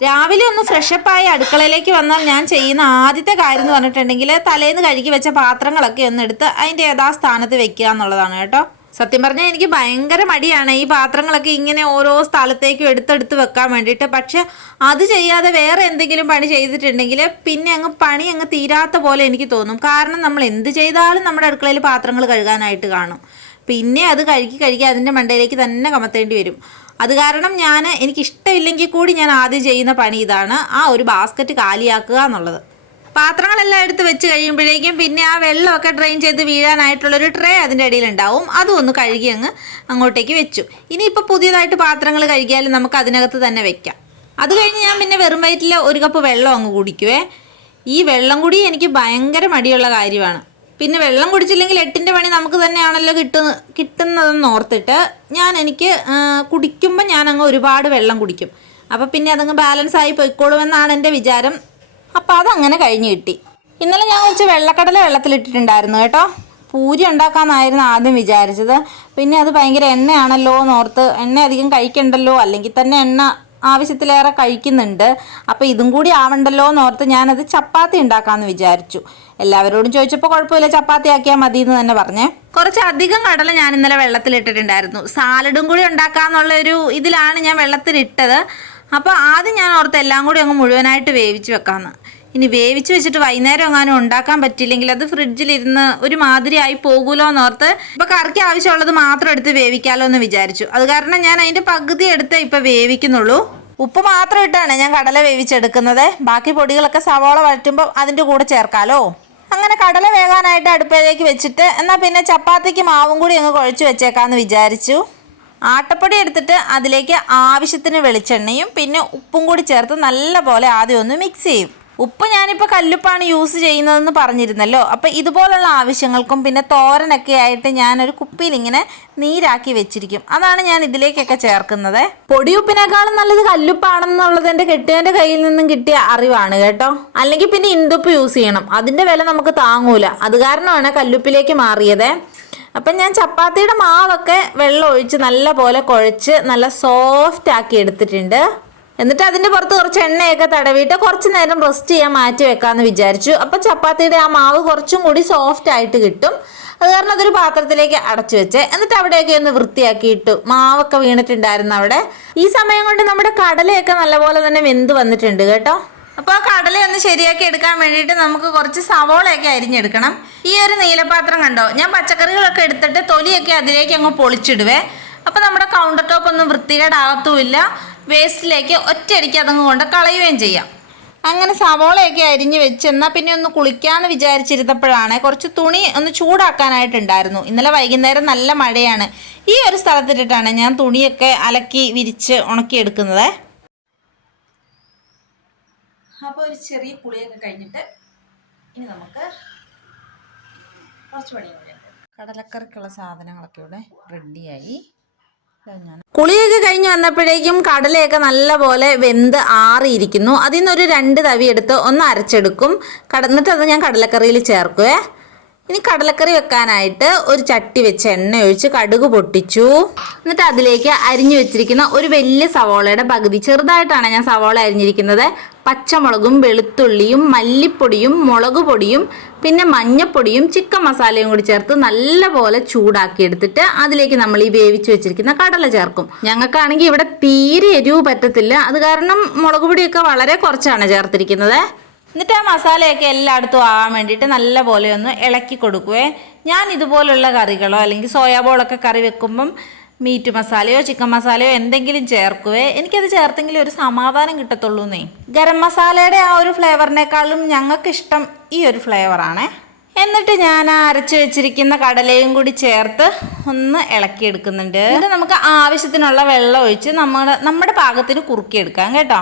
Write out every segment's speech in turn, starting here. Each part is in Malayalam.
രാവിലെ ഒന്ന് ഫ്രഷപ്പായി അടുക്കളയിലേക്ക് വന്നാൽ ഞാൻ ചെയ്യുന്ന ആദ്യത്തെ കാര്യം എന്ന് പറഞ്ഞിട്ടുണ്ടെങ്കിൽ തലേന്ന് കഴുകി വെച്ച പാത്രങ്ങളൊക്കെ ഒന്ന് എടുത്ത് അതിന്റെ യഥാസ്ഥാനത്ത് വെക്കുക എന്നുള്ളതാണ് കേട്ടോ. സത്യം പറഞ്ഞാൽ എനിക്ക് ഭയങ്കര മടിയാണ് ഈ പാത്രങ്ങളൊക്കെ ഇങ്ങനെ ഓരോ സ്ഥലത്തേക്കും എടുത്തെടുത്ത് വെക്കാൻ വേണ്ടിയിട്ട്. പക്ഷെ അത് ചെയ്യാതെ വേറെ എന്തെങ്കിലും പണി ചെയ്തിട്ടുണ്ടെങ്കിൽ പിന്നെ അങ്ങ് പണി അങ്ങ് തീരാത്ത പോലെ എനിക്ക് തോന്നും. കാരണം നമ്മൾ എന്ത് ചെയ്താലും നമ്മുടെ അടുക്കളയിൽ പാത്രങ്ങൾ കഴുകാനായിട്ട് കാണും. പിന്നെ അത് കഴുകി കഴുകി അതിന്റെ മണ്ടയിലേക്ക് തന്നെ കമത്തേണ്ടി വരും. അത് കാരണം ഞാൻ എനിക്കിഷ്ടമില്ലെങ്കിൽ കൂടി ഞാൻ ആദ്യം ചെയ്യുന്ന പണി ഇതാണ്. ആ ഒരു ബാസ്ക്കറ്റ് കാലിയാക്കുക എന്നുള്ളത്. പാത്രങ്ങളെല്ലാം എടുത്ത് വെച്ച് കഴിയുമ്പോഴേക്കും പിന്നെ ആ വെള്ളമൊക്കെ ഡ്രെയിൻ ചെയ്ത് വീഴാനായിട്ടുള്ളൊരു ട്രേ അതിന്റെ ഇടയിലുണ്ടാവും അതും ഒന്ന് കഴുകി അങ്ങ് അങ്ങോട്ടേക്ക് വെച്ചു. ഇനിയിപ്പോൾ പുതിയതായിട്ട് പാത്രങ്ങൾ കഴുകിയാലും നമുക്ക് അതിനകത്ത് തന്നെ വെക്കാം. അത് കഴിഞ്ഞ് ഞാൻ പിന്നെ വെറും വയറ്റിൽ ഒരു കപ്പ് വെള്ളം അങ്ങ് കുടിക്കുവേ. ഈ വെള്ളം കുടി എനിക്ക് ഭയങ്കര മടിയുള്ള കാര്യമാണ്. പിന്നെ വെള്ളം കുടിച്ചില്ലെങ്കിൽ എട്ടിന്റെ പണി നമുക്ക് തന്നെയാണല്ലോ കിട്ടു കിട്ടുന്നതെന്ന് ഓർത്തിട്ട് ഞാൻ എനിക്ക് കുടിക്കുമ്പോൾ ഞാൻ അങ്ങ് ഒരുപാട് വെള്ളം കുടിക്കും. അപ്പോൾ പിന്നെ അതങ്ങ് ബാലൻസ് ആയി പൊയ്ക്കോളുമെന്നാണ് എന്റെ വിചാരം. അപ്പോൾ അതങ്ങനെ കഴിഞ്ഞ് കിട്ടി. ഇന്നലെ ഞാൻ കുറച്ച് വെള്ളക്കടല വെള്ളത്തിലിട്ടിട്ടുണ്ടായിരുന്നു കേട്ടോ. പൂരി ഉണ്ടാക്കാമെന്നായിരുന്നു ആദ്യം വിചാരിച്ചത്. പിന്നെ അത് ഭയങ്കര എണ്ണയാണല്ലോ എന്നോർത്ത്. എണ്ണ അധികം കഴിക്കണ്ടല്ലോ? അല്ലെങ്കിൽ തന്നെ എണ്ണ ആവശ്യത്തിലേറെ കഴിക്കുന്നുണ്ട്. അപ്പോൾ ഇതും കൂടി ആവണ്ടല്ലോ എന്നോർത്ത് ഞാനത് ചപ്പാത്തി ഉണ്ടാക്കാമെന്ന് വിചാരിച്ചു. എല്ലാവരോടും ചോദിച്ചപ്പോൾ കുഴപ്പമില്ല ചപ്പാത്തി ആക്കിയാൽ മതി എന്ന് തന്നെ പറഞ്ഞേ. കുറച്ച് അധികം കടല ഞാൻ ഇന്നലെ വെള്ളത്തിലിട്ടിട്ടുണ്ടായിരുന്നു. സാലഡും കൂടി ഉണ്ടാക്കാന്നുള്ള ഒരു ഇതിലാണ് ഞാൻ വെള്ളത്തിലിട്ടത്. അപ്പോൾ ആദ്യം ഞാൻ ഓർത്ത് എല്ലാം കൂടി അങ്ങ് മുഴുവനായിട്ട് വേവിച്ച് വെക്കാമെന്ന് ഇനി വേവിച്ച് വെച്ചിട്ട് വൈകുന്നേരം എങ്ങാനും ഉണ്ടാക്കാൻ പറ്റിയില്ലെങ്കിൽ അത് ഫ്രിഡ്ജിലിരുന്ന് ഒരു മാതിരിയായി പോകുമല്ലോ എന്നോർത്ത് ഇപ്പോൾ കറിക്ക് ആവശ്യമുള്ളത് മാത്രം എടുത്ത് വേവിക്കാമല്ലോ എന്ന് വിചാരിച്ചു. അത് കാരണം ഞാൻ അതിന്റെ പകുതി എടുത്ത് ഇപ്പോൾ വേവിക്കുന്നുള്ളൂ. ഉപ്പ് മാത്രം ഇട്ടാണ് ഞാൻ കടല വേവിച്ചെടുക്കുന്നത്. ബാക്കി പൊടികളൊക്കെ സവാള വഴറ്റുമ്പോൾ അതിന്റെ കൂടെ ചേർക്കാമല്ലോ അങ്ങനെ കടല വേകാനായിട്ട് അടുപ്പിലേക്ക് വെച്ചിട്ട് എന്നാൽ പിന്നെ ചപ്പാത്തിക്ക് മാവും കൂടി അങ്ങ് കുഴച്ച് വെച്ചേക്കാമെന്ന് വിചാരിച്ചു. ആട്ടപ്പൊടി എടുത്തിട്ട് അതിലേക്ക് ആവശ്യത്തിന് വെളിച്ചെണ്ണയും പിന്നെ ഉപ്പും കൂടി ചേർത്ത് നല്ല പോലെ ആദ്യം ഒന്ന് മിക്സ് ചെയ്യും. ഉപ്പ് ഞാനിപ്പോൾ കല്ലുപ്പാണ് യൂസ് ചെയ്യുന്നതെന്ന് പറഞ്ഞിരുന്നല്ലോ. അപ്പോൾ ഇതുപോലുള്ള ആവശ്യങ്ങൾക്കും പിന്നെ തോരനൊക്കെ ആയിട്ട് ഞാനൊരു കുപ്പിയിൽ ഇങ്ങനെ നീരാക്കി വെച്ചിരിക്കും. അതാണ് ഞാൻ ഇതിലേക്കൊക്കെ ചേർക്കുന്നത്. പൊടിയുപ്പിനേക്കാളും നല്ലത് കല്ലുപ്പാണെന്നുള്ളത് എന്റെ കെട്ടിയന്റെ കയ്യിൽ നിന്നും കിട്ടിയ അറിവാണ് കേട്ടോ. അല്ലെങ്കിൽ പിന്നെ ഇന്തുപ്പ് യൂസ് ചെയ്യണം. അതിന്റെ വില നമുക്ക് താങ്ങൂല. അത് കാരണമാണ് കല്ലുപ്പിലേക്ക് മാറിയത്. അപ്പം ഞാൻ ചപ്പാത്തിയുടെ മാവൊക്കെ വെള്ളം ഒഴിച്ച് നല്ല പോലെ കുഴച്ച് നല്ല സോഫ്റ്റ് ആക്കി എടുത്തിട്ടുണ്ട്. എന്നിട്ട് അതിന്റെ പുറത്ത് കുറച്ച് എണ്ണയൊക്കെ തടവിയിട്ട് കുറച്ച് നേരം റെസ്റ്റ് ചെയ്യാൻ മാറ്റി വെക്കാമെന്ന് വിചാരിച്ചു. അപ്പോൾ ചപ്പാത്തിയുടെ ആ മാവ് കുറച്ചും കൂടി സോഫ്റ്റ് ആയിട്ട് കിട്ടും. അത് കാരണം അതൊരു പാത്രത്തിലേക്ക് അടച്ചു വെച്ച്. എന്നിട്ട് അവിടെയൊക്കെ ഒന്ന് വൃത്തിയാക്കി ഇട്ടു മാവൊക്കെ വീണിട്ടുണ്ടായിരുന്നു അവിടെ. ഈ സമയം കൊണ്ട് നമ്മുടെ കടലയൊക്കെ നല്ലപോലെ തന്നെ വെന്ത് വന്നിട്ടുണ്ട് കേട്ടോ. അപ്പോൾ കടല ഒന്ന് ശരിയാക്കി എടുക്കാൻ വേണ്ടിയിട്ട് നമുക്ക് കുറച്ച് സവോളയൊക്കെ അരിഞ്ഞെടുക്കണം. ഈ ഒരു നീലപാത്രം കണ്ടോ? ഞാൻ പച്ചക്കറികളൊക്കെ എടുത്തിട്ട് തൊലിയൊക്കെ അതിലേക്ക് അങ്ങ് പൊളിച്ചിടുവേ. അപ്പോൾ നമ്മുടെ കൗണ്ടർ ടോപ്പ് ഒന്നും വൃത്തികേടാകത്തുമില്ല. വേസ്റ്റിലേക്ക് ഒറ്റയടിക്ക് അതങ്ങ് കൊണ്ട് കളയുകയും ചെയ്യാം. അങ്ങനെ സവോളയൊക്കെ അരിഞ്ഞ് വെച്ച് എന്നാൽ പിന്നെ ഒന്ന് കുളിക്കാമെന്ന് വിചാരിച്ചിരുന്നപ്പോഴാണ് കുറച്ച് തുണി ഒന്ന് ചൂടാക്കാനായിട്ടുണ്ടായിരുന്നു. ഇന്നലെ വൈകുന്നേരം നല്ല മഴയാണ്. ഈ ഒരു സ്ഥലത്തിട്ടിട്ടാണ് ഞാൻ തുണിയൊക്കെ അലക്കി വിരിച്ച് ഉണക്കിയെടുക്കുന്നത്. അപ്പോൾ ഒരു ചെറിയ കുളിയൊക്കെ കഴിഞ്ഞിട്ട് ഇനി നമുക്ക് കുറച്ച് പണി കൂടിയുണ്ട് കടലക്കറിക്കുള്ള സാധനങ്ങളൊക്കെ ഇവിടെ റെഡിയായി കുളിയൊക്കെ കഴിഞ്ഞ് വന്നപ്പോഴേക്കും കടലയൊക്കെ നല്ലപോലെ വെന്ത് ആറിയിരിക്കുന്നു. അതിൽ നിന്നൊരു രണ്ട് തവി എടുത്ത് ഒന്ന് അരച്ചെടുക്കും. കടന്നിട്ട് അത് ഞാൻ കടലക്കറിയിൽ ചേർക്കുവേ. ഇനി കടലക്കറി വെക്കാനായിട്ട് ഒരു ചട്ടി വെച്ച് എണ്ണ ഒഴിച്ച് കടുക് പൊട്ടിച്ചു. എന്നിട്ട് അതിലേക്ക് അരിഞ്ഞു വെച്ചിരിക്കുന്ന ഒരു വലിയ സവോളയുടെ പകുതി. ചെറുതായിട്ടാണ് ഞാൻ സവോള അരിഞ്ഞിരിക്കുന്നത്. പച്ചമുളകും വെളുത്തുള്ളിയും മല്ലിപ്പൊടിയും മുളക് പൊടിയും പിന്നെ മഞ്ഞപ്പൊടിയും ചിക്കൻ മസാലയും കൂടി ചേർത്ത് നല്ലപോലെ ചൂടാക്കി എടുത്തിട്ട് അതിലേക്ക് നമ്മൾ ഈ വേവിച്ച് വെച്ചിരിക്കുന്ന കടല ചേർക്കും. ഞങ്ങൾക്കാണെങ്കിൽ ഇവിടെ തീരെ എരിവ് പറ്റത്തില്ല. അത് കാരണം മുളക് പൊടിയൊക്കെ വളരെ കുറച്ചാണ് ചേർത്തിരിക്കുന്നത്. എന്നിട്ട് ആ മസാലയൊക്കെ എല്ലായിടത്തും ആവാൻ വേണ്ടിയിട്ട് നല്ല പോലെ ഒന്ന് ഇളക്കി കൊടുക്കുവേ. ഞാൻ ഇതുപോലുള്ള കറികളോ അല്ലെങ്കിൽ സോയാബോളൊക്കെ കറി വെക്കുമ്പം മീറ്റ് മസാലയോ ചിക്കൻ മസാലയോ എന്തെങ്കിലും ചേർക്കുവേ? എനിക്കത് ചേർത്തെങ്കിൽ ഒരു സമാധാനം കിട്ടത്തുള്ളൂ എന്നേ ഗരം മസാലയുടെ ആ ഒരു ഫ്ലേവറിനേക്കാളും ഞങ്ങൾക്ക് ഇഷ്ടം ഈ ഒരു ഫ്ലേവറാണ്. എന്നിട്ട് ഞാൻ അരച്ച് വെച്ചിരിക്കുന്ന കടലയും കൂടി ചേർത്ത് ഒന്ന് ഇളക്കിയെടുക്കുന്നുണ്ട്. എന്നിട്ട് നമുക്ക് ആവശ്യത്തിനുള്ള വെള്ളം ഒഴിച്ച് നമ്മൾ നമ്മുടെ പാകത്തിന് കുറുക്കിയെടുക്കാം കേട്ടോ.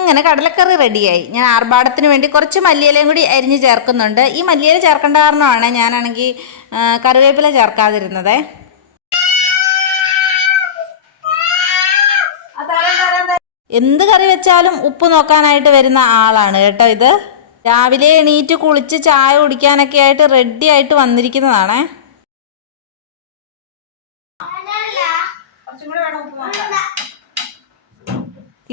അങ്ങനെ കടലക്കറി റെഡിയായി. ഞാൻ ആർഭാടത്തിന് വേണ്ടി കുറച്ച് മല്ലിയിലയും കൂടി അരിഞ്ഞ് ചേർക്കുന്നുണ്ട്. ഈ മല്ലിയില ചേർക്കേണ്ട കാരണമാണ് ഞാനാണെങ്കിൽ കറിവേപ്പില ചേർക്കാതിരുന്നത്. എന്ത് കറി വെച്ചാലും ഉപ്പ് നോക്കാനായിട്ട് വരുന്ന ആളാണ് കേട്ടോ ഇത്. രാവിലെ എണീറ്റ് കുളിച്ച് ചായ കുടിക്കാനൊക്കെ ആയിട്ട് റെഡി ആയിട്ട് വന്നിരിക്കുന്നതാണേ.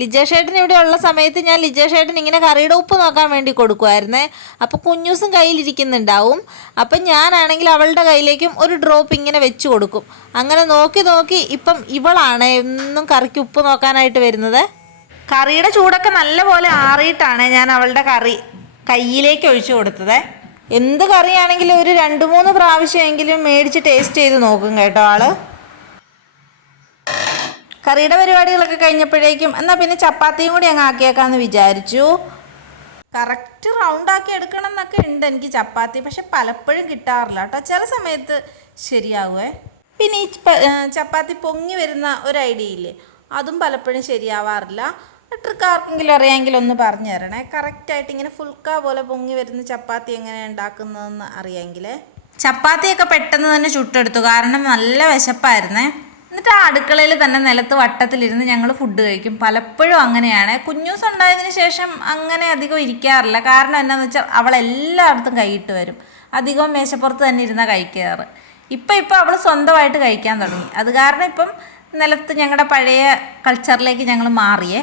ലിജേഷേട്ടൻ ഇവിടെ ഉള്ള സമയത്ത് ഞാൻ ലിജേഷേട്ടൻ ഇങ്ങനെ കറിയുടെ ഉപ്പ് നോക്കാൻ വേണ്ടി കൊടുക്കുമായിരുന്നേ അപ്പോൾ കുഞ്ഞൂസും കയ്യിലിരിക്കുന്നുണ്ടാവും. അപ്പം ഞാനാണെങ്കിൽ അവളുടെ കയ്യിലേക്കും ഒരു ഡ്രോപ്പ് ഇങ്ങനെ വെച്ച് കൊടുക്കും. അങ്ങനെ നോക്കി നോക്കി ഇപ്പം ഇവളാണ് എന്നും കറിക്ക് ഉപ്പ് നോക്കാനായിട്ട് വരുന്നത്. കറിയുടെ ചൂടൊക്കെ നല്ലപോലെ ആറിയിട്ടാണ് ഞാൻ അവളുടെ കറി കയ്യിലേക്ക് ഒഴിച്ചു കൊടുത്തത്. എന്ത് കറിയാണെങ്കിലും ഒരു രണ്ട് മൂന്ന് പ്രാവശ്യമെങ്കിലും മേടിച്ച് ടേസ്റ്റ് ചെയ്ത് നോക്കും കേട്ടോ ആൾ. കറിയുടെ പരിപാടികളൊക്കെ കഴിഞ്ഞപ്പോഴേക്കും എന്നാൽ പിന്നെ ചപ്പാത്തിയും കൂടി അങ്ങ് ആക്കിയേക്കാന്ന് വിചാരിച്ചു. കറക്റ്റ് റൗണ്ട് ആക്കി എടുക്കണം എന്നൊക്കെ ഉണ്ട് എനിക്ക് ചപ്പാത്തി പക്ഷെ പലപ്പോഴും കിട്ടാറില്ല കേട്ടോ. ചില സമയത്ത് ശരിയാവുമേ പിന്നെ ഈ ചപ്പാത്തി പൊങ്ങി വരുന്ന ഒരു ഐഡിയ ഇല്ലേ? അതും പലപ്പോഴും ശരിയാവാറില്ല. ട്രിക്ക് ആർക്കെങ്കിലും അറിയാമെങ്കിൽ ഒന്ന് പറഞ്ഞു തരണേ. കറക്റ്റായിട്ട് ഇങ്ങനെ ഫുൾക്ക പോലെ പൊങ്ങി വരുന്ന ചപ്പാത്തി എങ്ങനെ ഉണ്ടാക്കുന്നതെന്ന് അറിയാമെങ്കിൽ ചപ്പാത്തിയൊക്കെ പെട്ടെന്ന് തന്നെ ചുട്ടെടുത്തു. കാരണം നല്ല വിശപ്പായിരുന്നേ. എന്നിട്ട് ആ അടുക്കളയിൽ തന്നെ നിലത്ത് വട്ടത്തിലിരുന്ന് ഞങ്ങൾ ഫുഡ് കഴിക്കും. പലപ്പോഴും അങ്ങനെയാണ്. കുഞ്ഞൂസ് ഉണ്ടായതിന് ശേഷം അങ്ങനെ അധികം ഇരിക്കാറില്ല. കാരണം എന്നാന്ന് വെച്ചാൽ അവൾ എല്ലായിടത്തും കൈയിട്ട് വരും. അധികം മേശപ്പുറത്ത് തന്നെ ഇരുന്ന കഴിക്കാറ്. ഇപ്പം ഇപ്പം അവൾ സ്വന്തമായിട്ട് കഴിക്കാൻ തുടങ്ങി. അത് കാരണം ഇപ്പം നിലത്ത് ഞങ്ങളുടെ പഴയ കൾച്ചറിലേക്ക് ഞങ്ങൾ മാറിയേ.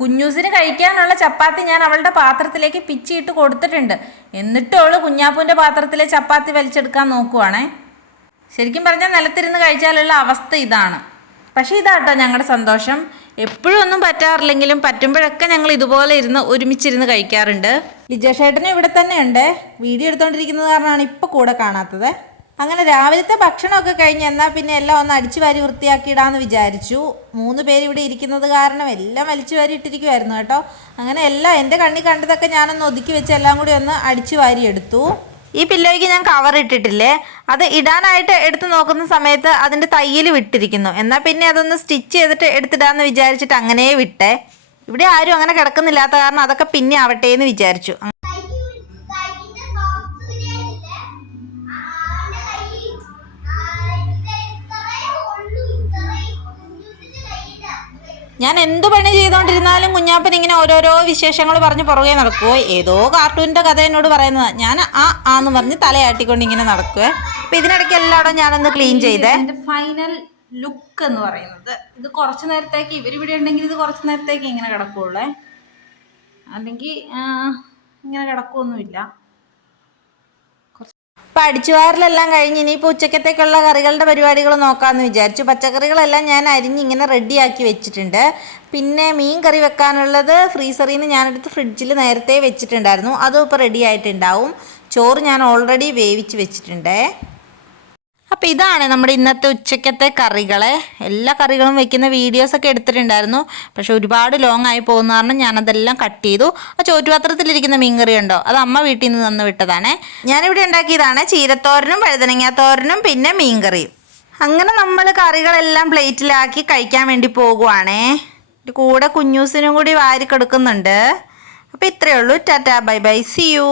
കുഞ്ഞൂസിന് കഴിക്കാനുള്ള ചപ്പാത്തി ഞാൻ അവളുടെ പാത്രത്തിലേക്ക് പിച്ചിയിട്ട് കൊടുത്തിട്ടുണ്ട്. എന്നിട്ടും അവൾ കുഞ്ഞാപ്പൂന്റെ പാത്രത്തിലെ ചപ്പാത്തി വലിച്ചെടുക്കാൻ നോക്കുവാണേ. ശരിക്കും പറഞ്ഞാൽ നിലത്തിരുന്ന് കഴിച്ചാലുള്ള അവസ്ഥ ഇതാണ്. പക്ഷേ ഇതാട്ടോ ഞങ്ങളുടെ സന്തോഷം. എപ്പോഴും ഒന്നും പറ്റാറില്ലെങ്കിലും പറ്റുമ്പോഴൊക്കെ ഞങ്ങൾ ഇതുപോലെ ഇരുന്ന് ഒരുമിച്ചിരുന്ന് കഴിക്കാറുണ്ട്. ലിജേഷേട്ടനും ഇവിടെ തന്നെയുണ്ട്. വീഡിയോ എടുത്തുകൊണ്ടിരിക്കുന്നത് കാരണമാണ് ഇപ്പോൾ കൂടെ കാണാത്തത്. അങ്ങനെ രാവിലത്തെ ഭക്ഷണമൊക്കെ കഴിഞ്ഞ് എന്നാൽ പിന്നെ എല്ലാം ഒന്ന് അടിച്ചു വാരി വൃത്തിയാക്കിയിടാന്ന് വിചാരിച്ചു. മൂന്ന് പേര് ഇവിടെ ഇരിക്കുന്നത് കാരണം എല്ലാം വലിച്ചു വാരി ഇട്ടിരിക്കുമായിരുന്നു കേട്ടോ. അങ്ങനെ എല്ലാം എന്റെ കണ്ണി കണ്ടതൊക്കെ ഞാനൊന്ന് ഒതുക്കി വെച്ച് എല്ലാം കൂടി ഒന്ന് അടിച്ചു വാരി എടുത്തു. ഈ പില്ലോയ്ക്ക് ഞാൻ കവർ ഇട്ടിട്ടില്ലേ? അത് ഇടാനായിട്ട് എടുത്ത് നോക്കുന്ന സമയത്ത് അതിന്റെ തയ്യൽ വിട്ടിരിക്കുന്നു. എന്നാൽ പിന്നെ അതൊന്ന് സ്റ്റിച്ച് ചെയ്തിട്ട് എടുത്തിടാന്ന് വിചാരിച്ചിട്ട് അങ്ങനെ വിട്ടേ. ഇവിടെ ആരും അങ്ങനെ കിടക്കുന്നില്ലാത്ത കാരണം അതൊക്കെ പിന്നെ ആവട്ടെ എന്ന് വിചാരിച്ചു. ഞാൻ എന്ത് പണി ചെയ്തുകൊണ്ടിരുന്നാലും കുഞ്ഞാപ്പൻ ഇങ്ങനെ ഓരോരോ വിശേഷങ്ങൾ പറഞ്ഞ് പുറകെ നടക്കുവോ? ഏതോ കാർട്ടൂണിന്റെ കഥ എന്നോട് പറയുന്നത്. ഞാൻ ആ ആന്ന് പറഞ്ഞ് തലയാട്ടിക്കൊണ്ട് ഇങ്ങനെ നടക്കുവേ. അപ്പം ഇതിനിടയ്ക്ക് എല്ലായിടും ഞാനൊന്ന് ക്ലീൻ ചെയ്തേ. ഫൈനൽ ലുക്ക് എന്ന് പറയുന്നത്. ഇത് കുറച്ച് നേരത്തേക്ക് ഇവരിവിടെ ഉണ്ടെങ്കിൽ ഇത് കുറച്ച് നേരത്തേക്ക് ഇങ്ങനെ കിടക്കുള്ളേ അല്ലെങ്കിൽ ഇങ്ങനെ കിടക്കുമൊന്നുമില്ല അപ്പം അടിച്ചുവാറിലെല്ലാം കഴിഞ്ഞ് ഇനിയിപ്പോൾ ഉച്ചക്കത്തേക്കുള്ള കറികളുടെ പരിപാടികൾ നോക്കാമെന്ന് വിചാരിച്ചു. പച്ചക്കറികളെല്ലാം ഞാൻ അരിഞ്ഞ് ഇങ്ങനെ റെഡിയാക്കി വെച്ചിട്ടുണ്ട്. പിന്നെ മീൻ കറി വെക്കാനുള്ളത് ഫ്രീസറിൽ നിന്ന് ഞാനെടുത്ത് ഫ്രിഡ്ജിൽ നേരത്തെ വെച്ചിട്ടുണ്ടായിരുന്നു. അതും ഇപ്പോൾ റെഡി ആയിട്ടുണ്ടാവും ചോറ് ഞാൻ ഓൾറെഡി വേവിച്ച് വെച്ചിട്ടുണ്ടേ. അപ്പോൾ ഇതാണ് നമ്മുടെ ഇന്നത്തെ ഉച്ചക്കത്തെ കറികളെ. എല്ലാ കറികളും വെക്കുന്ന വീഡിയോസൊക്കെ എടുത്തിട്ടുണ്ടായിരുന്നു. പക്ഷെ ഒരുപാട് ലോങ് ആയി പോകുന്ന കാരണം ഞാനതെല്ലാം കട്ട് ചെയ്തു. ആ ചോറ്റുപാത്രത്തിലിരിക്കുന്ന മീൻകറി ഉണ്ടോ? അത് അമ്മ വീട്ടിൽ നിന്ന് തന്നു വിട്ടതാണേ. ഞാനിവിടെ ഉണ്ടാക്കിയതാണ് ചീരത്തോരനും വഴുതനങ്ങാത്തോരനും പിന്നെ മീൻകറിയും അങ്ങനെ നമ്മൾ കറികളെല്ലാം പ്ലേറ്റിലാക്കി കഴിക്കാൻ വേണ്ടി പോകുവാണേ. കൂടെ കുഞ്ഞൂസിനും കൂടി വാരി കൊടുക്കുന്നുണ്ട്. അപ്പോൾ ഇത്രയേ ഉള്ളൂ. Tata bye bye. See you